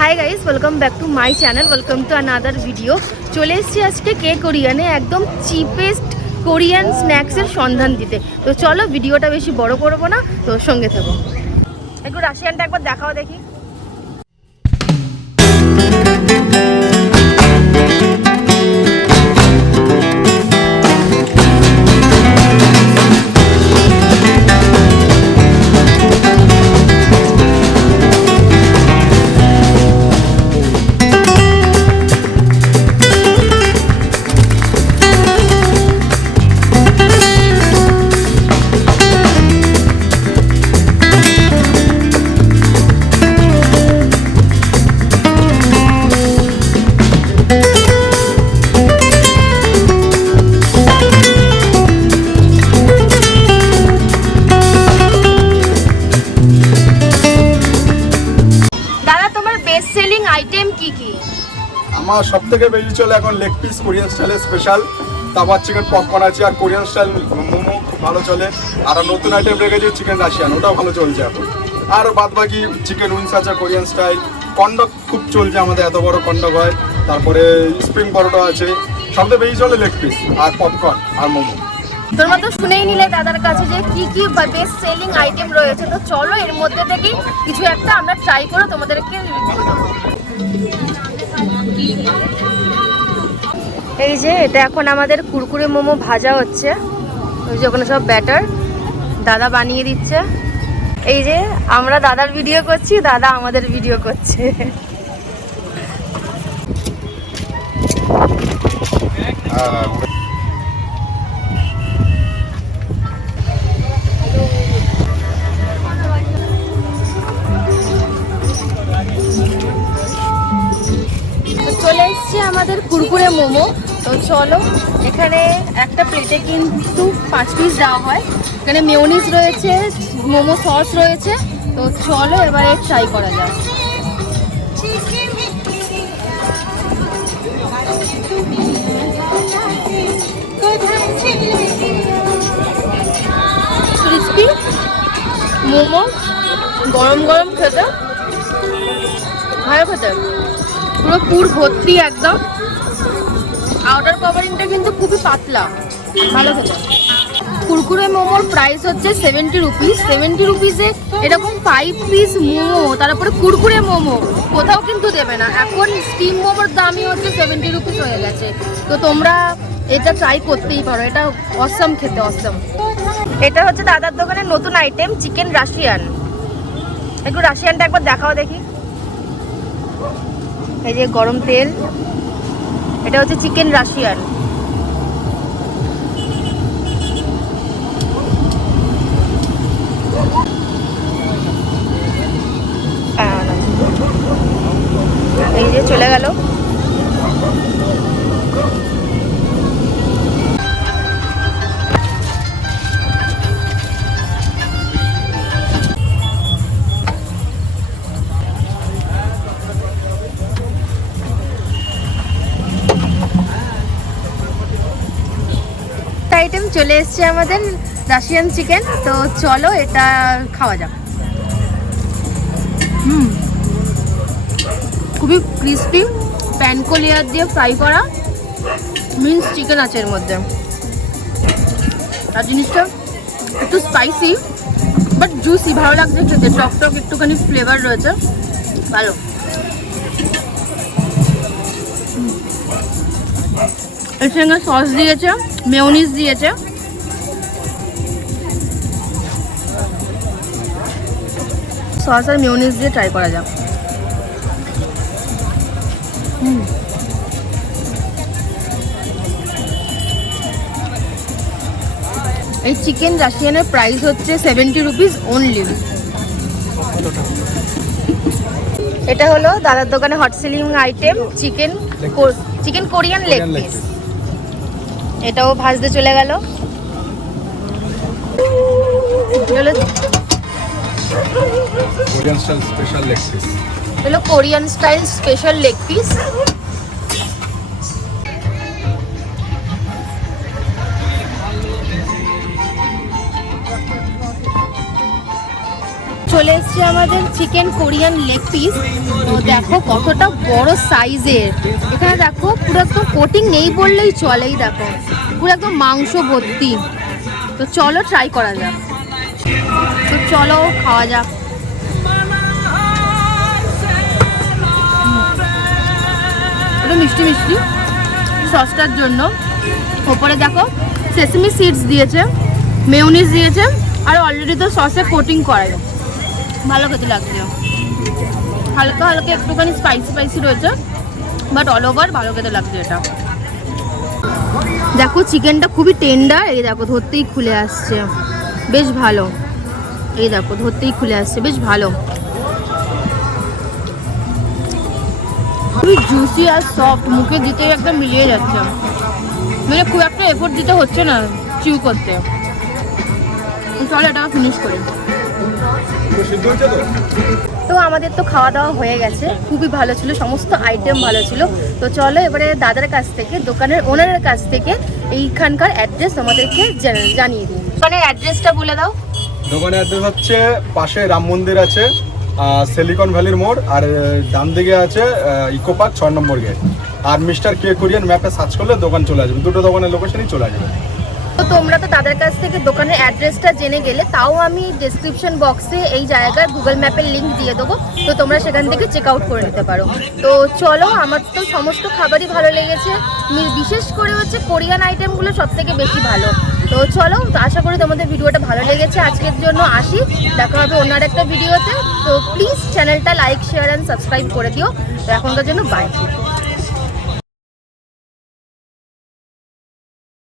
Hi guys, welcome back to my channel, welcome to another video. চলে এসেছি আজকে কে কোরিয়ানে একদম চিপেস্ট কোরিয়ান স্ন্যাক্সের সন্ধান দিতে। তো চলো, ভিডিওটা বেশি বড় করবো না, তো সঙ্গে থাকো। একটু রাশিয়ানটা একবার দেখাও দেখি। আমার সব থেকে বেশি চলে এখন লেগ পিস কোরিয়ান স্টাইলের স্পেশাল তাওয়া চিকেন পপকর্ন আছে, আর কোরিয়ান স্টাইল মোমো খুব ভালো চলে। আর নতুন আইটেম রেখেছি চিকেন রাশিয়ান, ওটাও ভালো চলছে এখন। আর বাদ বাকি চিকেন উইংস আছে কোরিয়ান স্টাইল, কন্ডক খুব চলছে আমাদের, এত বড় কন্ডক হয়। তারপরে স্প্রিং পরোটা আছে। সবথেকে বেশি চলে লেগ পিস আর পপকর্ন আর মোমো। তোমরা তো শুনেই নিলে দাদার কাছে যে কি কি বেস্ট সেলিং আইটেম রয়েছে। তো চলো, এর মধ্যে থেকেই কিছু একটা আমরা ট্রাই করে তোমাদেরকে রিভিউ দেবো। এই যে এটা এখন আমাদের কুরকুরে মোমো ভাজা হচ্ছে। ওই যে ওখানে সব ব্যাটার দাদা বানিয়ে দিচ্ছে। এই যে আমরা দাদার ভিডিও করছি, দাদা আমাদের ভিডিও করছে। চলে এসছি আমাদের কুরকুরে মোমো। তো চলো, এখানে একটা প্লেটে কিন্তু 5 পিস দেওয়া হয়। এখানে মেয়োনিজ রয়েছে, মোমো সস রয়েছে। তো চলো এবারে ট্রাই করা যাক। ক্রিসপি মোমো, গরম গরম খেতে ভালো খেতে, পুরো পুর ভর্তি একদম। আউটার কভারিংটা কিন্তু খুবই পাতলা, ভালো খেতে। কুরকুরে মোমোর প্রাইস হচ্ছে 70 রুপিস। 70 রুপিসে এরকম 5 পিস মোমো, তারপরে কুরকুরে মোমো কোথাও কিন্তু দেবে না। এখন স্টিম মোমোর দামই হচ্ছে 70 রুপিস হয়ে গেছে। তো তোমরা এটা ট্রাই করতেই পারো, এটা অসাম খেতে, অসাম। এটা হচ্ছে দাদার দোকানের নতুন আইটেম চিকেন রাশিয়ান। একটু রাশিয়ানটা একবার দেখাও দেখি। এই যে গরম তেল, এটা হচ্ছে চিকেন রাশিয়ান। এই যে চলে গেল। আইটেম চলে এসছে আমাদের রাশিয়ান চিকেন। তো চলো এটা খাওয়া যাক। খুবই ক্রিস্পি, প্যানকো লেয়ার দিয়ে ফ্রাই করা মিন্স চিকেন আছে এর মধ্যে। আর জিনিসটা একটু স্পাইসি বাট জুসি, ভালো লাগছে খেতে। টক টক একটুখানি ফ্লেভার রয়েছে, ভালো। এর সঙ্গে সস দিয়েছে, মেয়োনিজ দিয়েছে। সস আর মেয়োনিজ দিয়ে ট্রাই করা যাক। এই চিকেন রাশিয়ানের প্রাইস হচ্ছে 70 রুপিস অনলি। এটা হলো দাদার দোকানে hot selling item chicken Korean leg piece. এটাও ভাজতে চলে গেল। Korean style special leg piece, হলো Korean style special leg piece. চলে চলে এসছে আমাদের চিকেন কোরিয়ান লেগ পিস। তো দেখো কতটা বড় সাইজের, এখানে দেখো পুরো একদম কোটিং নেই বললেই চলেই, দেখো পুরো একদম মাংস ভর্তি। তো চলো ট্রাই করা যাক, তো চলো খাওয়া যাক। একটু মিষ্টি মিষ্টি সসটার জন্য। ওপরে দেখো সেসমি সিডস দিয়েছে, মেয়োনিজ দিয়েছে, আর অলরেডি তো সসে কোটিং করা যায়, ভালো খেতে লাগছে। হালকা হালকা একটুখানি স্পাইসি স্পাইসি রয়েছে, বাট অল ওভার ভালো খেতে লাগছে এটা। দেখো চিকেনটা খুবই টেন্ডার, এই দেখো ধরতেই খুলে আসছে, বেশ ভালো। এই দেখো ধরতেই খুলে আসছে, বেশ ভালো, খুবই জুসি আর সফট, মুখে দিতেই একদম মিলিয়ে যাচ্ছে, মানে খুব একটা এফোর্ট দিতে হচ্ছে না চিউ করতে। চলো এটা ফিনিশ করি। তো আমাদের তো খাওয়া দাওয়া হয়ে গেছে, খুবই ভালো ছিল, সমস্ত আইটেম ভালো ছিল। তো চলো এবারে দাদার কাছ থেকে, দোকানের ওনারের কাছ থেকে এইখানকার অ্যাড্রেস আমাদেরকে জানিয়ে দিই। দোকানের অ্যাড্রেসটা বলে দাও। দোকানের অ্যাড্রেস হচ্ছে পাশে রাম মন্দির আছে, সিলিকন ভ্যালির মোড়, আর ডান দিকে আছে ইকো পার্ক 6 নম্বর গেট। আর মিস্টার কে কোরিয়ান ম্যাপে সার্চ করলে দোকান চলে আসবে, দুটো দোকানের লোকেশনই চলে আসবে। তো তোমরা তো তাদের কাছ থেকে দোকানের অ্যাড্রেসটা জেনে গেলে, তাও আমি ডেসক্রিপশন বক্সে এই জায়গার গুগল ম্যাপের লিঙ্ক দিয়ে দেবো, তো তোমরা সেখান থেকে চেক আউট করে নিতে পারো। তো চলো, আমার তো সমস্ত খাবারই ভালো লেগেছে, বিশেষ করে হচ্ছে কোরিয়ান আইটেমগুলো সব থেকে বেশি ভালো। তো চলো, তো আশা করি তোমাদের ভিডিওটা ভালো লেগেছে। আজকের জন্য আসি, দেখা হবে অন্য একটা ভিডিওতে। তো প্লিজ চ্যানেলটা লাইক, শেয়ার অ্যান্ড সাবস্ক্রাইব করে দিও। তো এখনকার জন্য বাই।